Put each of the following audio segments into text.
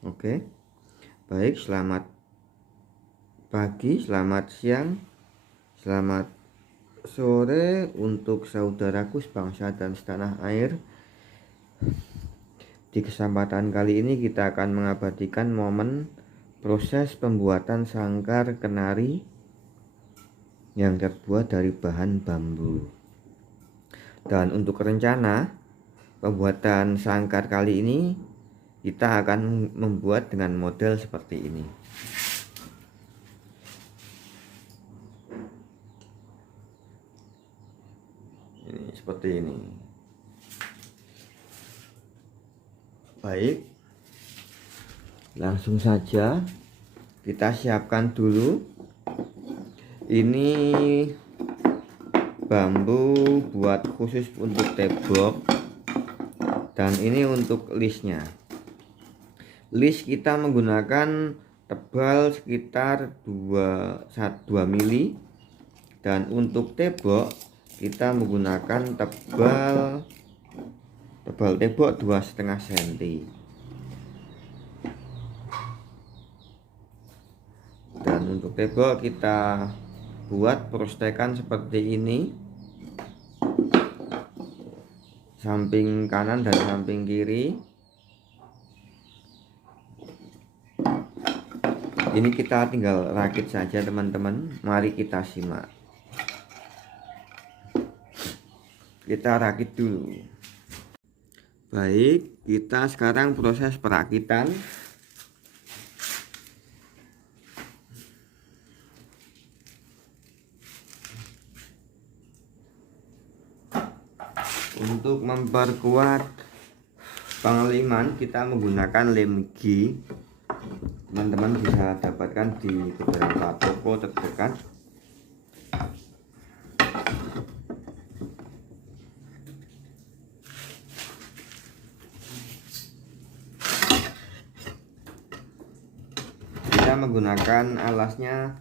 Oke, baik, selamat pagi, selamat siang, selamat sore untuk saudaraku sebangsa dan setanah air. Di kesempatan kali ini kita akan mengabadikan momen proses pembuatan sangkar kenari yang terbuat dari bahan bambu. Dan untuk rencana pembuatan sangkar kali ini kita akan membuat dengan model seperti ini. Ini seperti ini. Baik, langsung saja kita siapkan dulu. Ini bambu buat khusus untuk tembok, dan ini untuk listnya. List kita menggunakan tebal sekitar 2 mili, dan untuk tembok kita menggunakan tebal tembok 2,5 cm. Dan untuk tembok kita buat prostekan seperti ini, samping kanan dan samping kiri. Ini kita tinggal rakit saja teman-teman. Mari kita simak. Kita rakit dulu. Baik, kita sekarang proses perakitan. Untuk memperkuat pengeliman kita menggunakan lem G. Teman-teman bisa dapatkan di beberapa toko terdekat. Kita menggunakan alasnya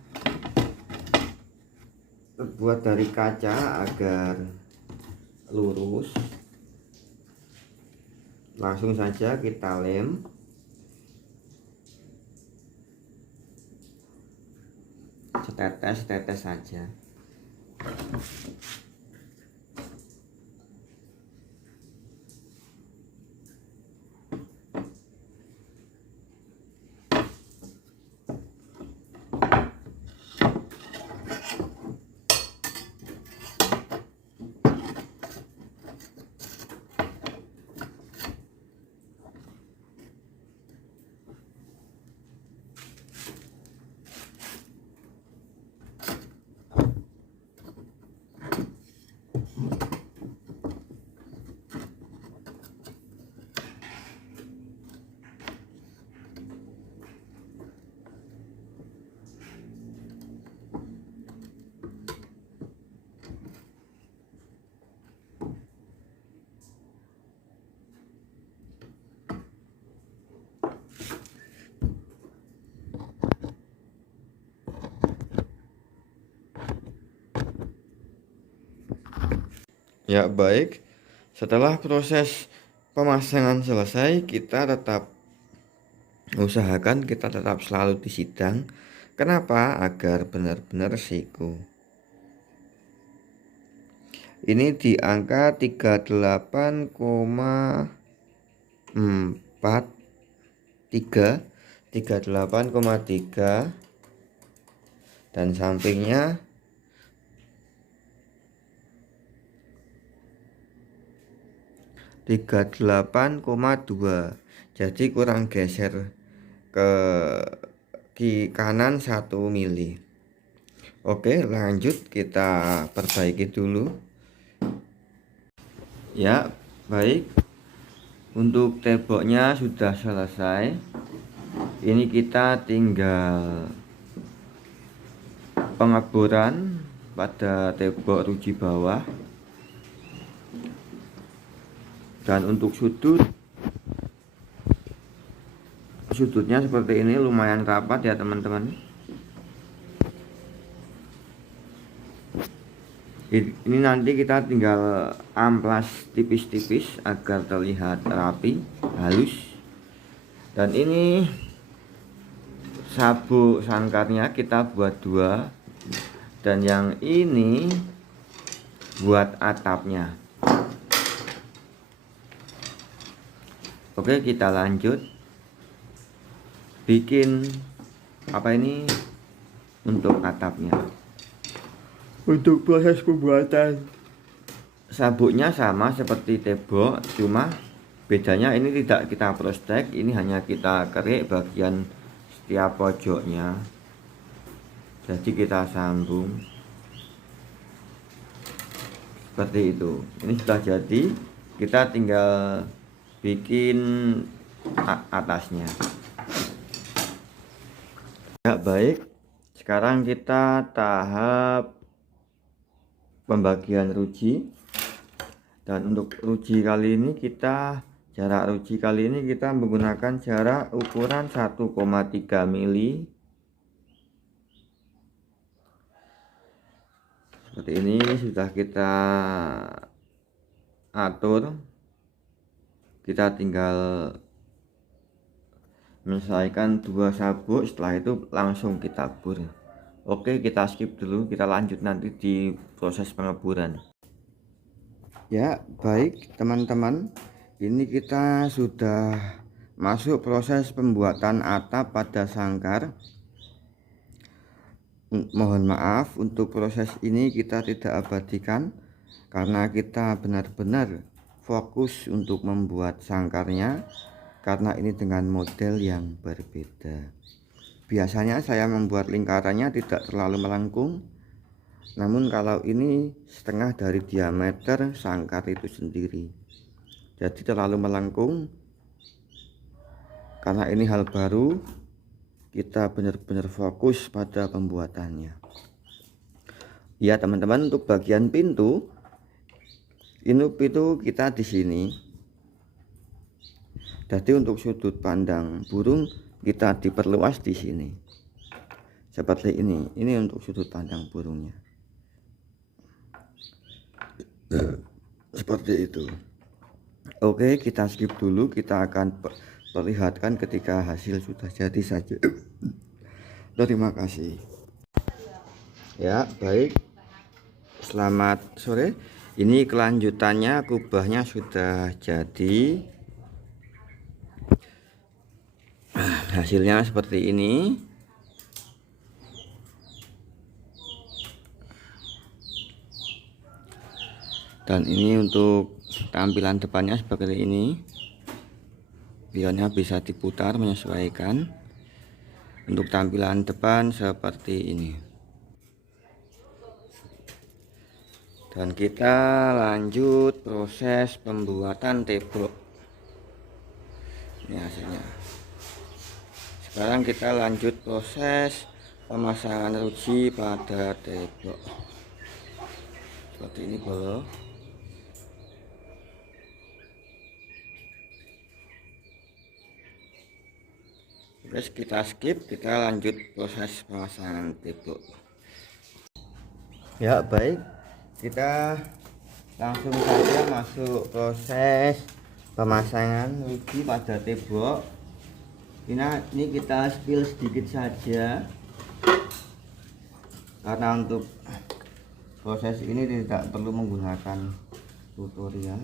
terbuat dari kaca agar lurus. Langsung saja kita lem. Setetes saja. Ya, baik. Setelah proses pemasangan selesai, kita tetap usahakan kita tetap selalu disidang. Kenapa? Agar benar-benar siku. Ini di angka 38,3 dan sampingnya 38,2. Jadi kurang geser ke kanan 1 mili. Oke, lanjut kita perbaiki dulu. Ya, baik. Untuk temboknya sudah selesai. Ini kita tinggal pengeboran pada tembok ruji bawah. Dan untuk sudutnya seperti ini, lumayan rapat ya teman-teman. Ini nanti kita tinggal amplas tipis-tipis agar terlihat rapi, halus. Dan ini sabuk sangkarnya kita buat 2, dan yang ini buat atapnya. Oke, kita lanjut bikin apa ini untuk atapnya. Untuk proses pembuatan sabuknya sama seperti tembok, cuma bedanya ini tidak kita prostek, ini hanya kita kerik bagian setiap pojoknya. Jadi kita sambung seperti itu. Ini sudah jadi, kita tinggal bikin atasnya. Ya, baik, sekarang kita tahap pembagian ruji. Dan untuk ruji kali ini jarak ruji kali ini kita menggunakan jarak ukuran 1,3 mili. Seperti ini sudah kita atur. Kita tinggal menyelesaikan 2 sabuk, setelah itu langsung kita bor. Oke, kita skip dulu, kita lanjut nanti di proses pengeburan. Ya, baik teman-teman, ini kita sudah masuk proses pembuatan atap pada sangkar. Mohon maaf, untuk proses ini kita tidak abadikan karena kita benar-benar fokus untuk membuat sangkarnya, karena ini dengan model yang berbeda. Biasanya saya membuat lingkarannya tidak terlalu melengkung, namun kalau ini setengah dari diameter sangkar itu sendiri, jadi terlalu melengkung. Karena ini hal baru, kita benar-benar fokus pada pembuatannya. Ya teman-teman, untuk bagian pintu kita di sini. Jadi untuk sudut pandang burung kita diperluas di sini. Seperti ini. Ini untuk sudut pandang burungnya. Seperti itu. Oke, kita skip dulu. Kita akan perlihatkan ketika hasil sudah jadi saja. Terima kasih. Ya, baik. Selamat sore. Ini kelanjutannya, kubahnya sudah jadi. Hasilnya seperti ini. Dan ini untuk tampilan depannya seperti ini. Pionnya bisa diputar menyesuaikan. Untuk tampilan depan seperti ini. Dan kita lanjut proses pembuatan tembok. Ini hasilnya. Sekarang kita lanjut proses pemasangan ruji pada tembok. Seperti ini bolo. Terus kita skip, kita lanjut proses pemasangan tembok. Ya baik, kita langsung saja masuk proses pemasangan ruji pada tembok. Ini kita spill sedikit saja karena untuk proses ini tidak perlu menggunakan tutorial.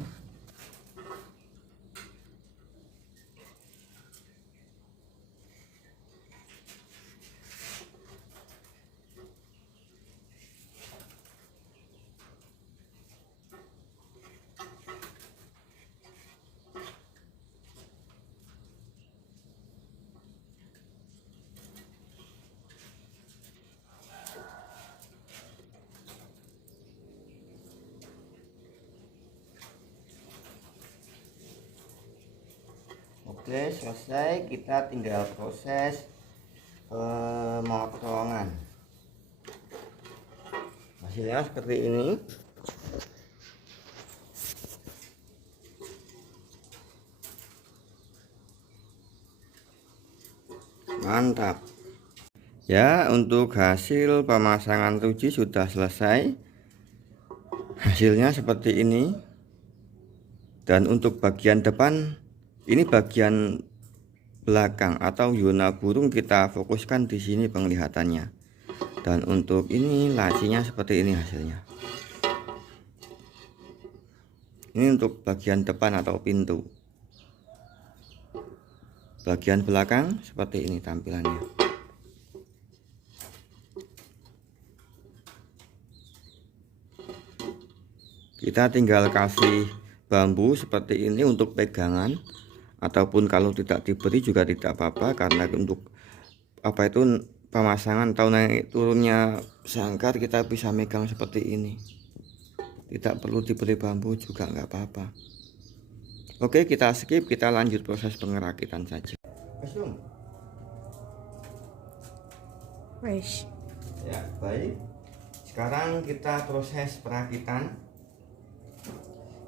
Oke, selesai. Kita tinggal proses pemotongan. Hasilnya seperti ini. Mantap. Ya, untuk hasil pemasangan ruji sudah selesai. Hasilnya seperti ini. Dan untuk bagian depan, ini bagian belakang atau zona burung kita fokuskan di sini penglihatannya. Dan untuk ini lacinya seperti ini hasilnya. Ini untuk bagian depan atau pintu. Bagian belakang seperti ini tampilannya. Kita tinggal kasih bambu seperti ini untuk pegangan, ataupun kalau tidak diberi juga tidak apa-apa, karena untuk pemasangan atau naik turunnya sangkar kita bisa megang seperti ini. Tidak perlu diberi bambu juga nggak apa-apa. Oke, kita skip, kita lanjut proses pengerakitan saja. Ya, baik. Sekarang kita proses perakitan.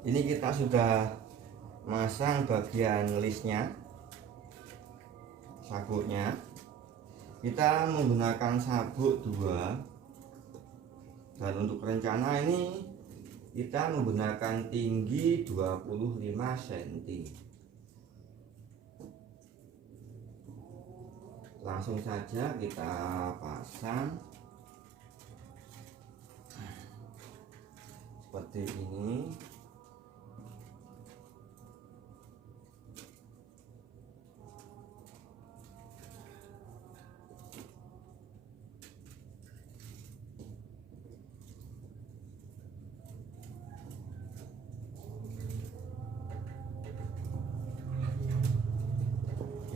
Ini kita sudah masang bagian listnya, sabuknya. Kita menggunakan sabuk 2. Dan untuk rencana ini kita menggunakan tinggi 25 cm. Langsung saja kita pasang seperti ini.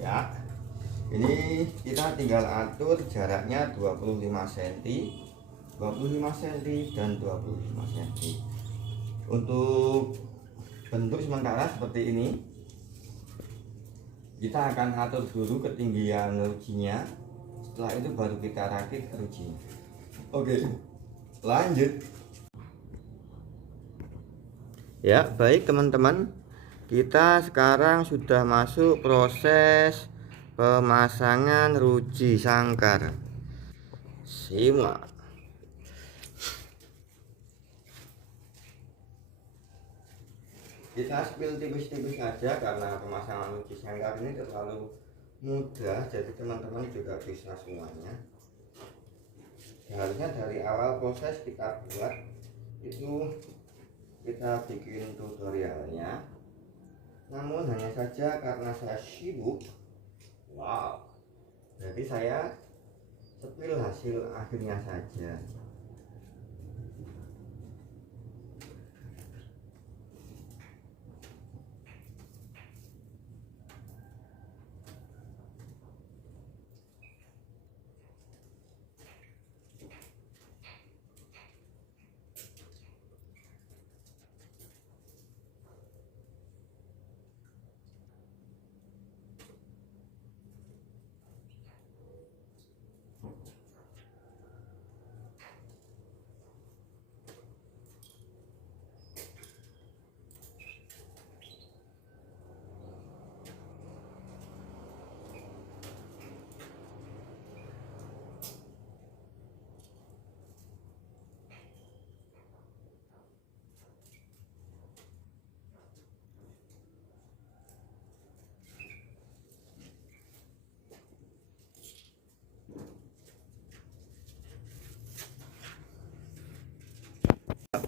Ya, ini kita tinggal atur jaraknya 25 cm, 25 cm dan 25 cm. Untuk bentuk sementara seperti ini. Kita akan atur dulu ketinggian rujinya. Setelah itu baru kita rakit rujinya. Oke, lanjut. Ya, baik teman-teman. Kita sekarang sudah masuk proses pemasangan ruji sangkar. Simak. Kita spill tipis-tipis saja karena pemasangan ruji sangkar ini terlalu mudah, jadi teman-teman juga bisa semuanya. Seharusnya dari awal proses kita buat itu kita bikin tutorialnya, namun hanya saja karena saya sibuk, jadi saya spill hasil akhirnya saja.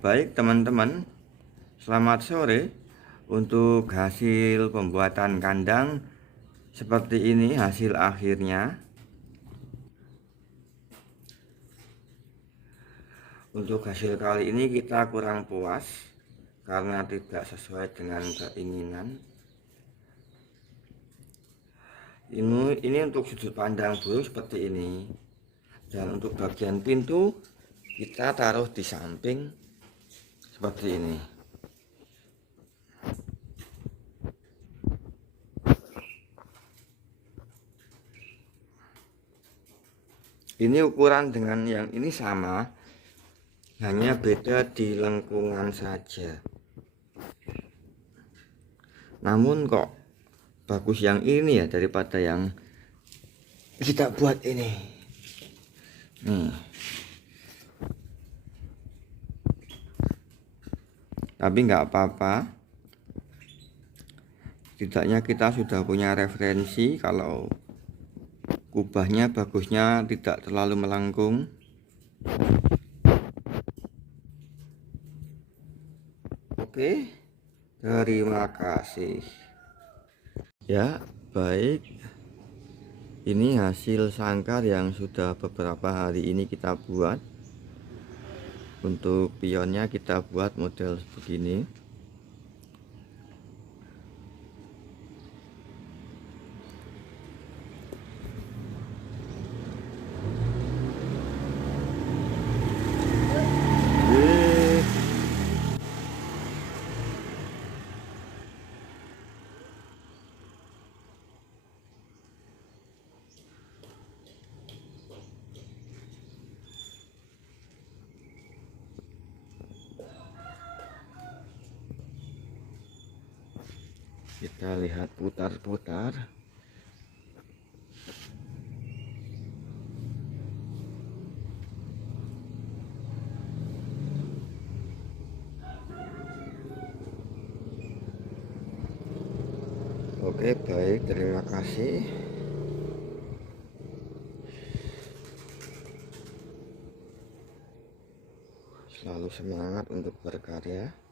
Baik teman-teman, selamat sore. Untuk hasil pembuatan kandang seperti ini hasil akhirnya. Untuk hasil kali ini kita kurang puas karena tidak sesuai dengan keinginan. Ini untuk sudut pandang burung seperti ini. Dan untuk bagian pintu kita taruh di samping seperti ini. Ini ukuran dengan yang ini sama, hanya beda di lengkungan saja. Namun kok bagus yang ini ya daripada yang kita buat ini. Nih. Tapi nggak apa-apa. Setidaknya kita sudah punya referensi kalau kubahnya bagusnya tidak terlalu melengkung. Oke, terima kasih. Ya, baik. Ini hasil sangkar yang sudah beberapa hari ini kita buat. Untuk pionnya kita buat model begini. Kita lihat putar-putar. Oke, baik, terima kasih. Selalu semangat untuk berkarya.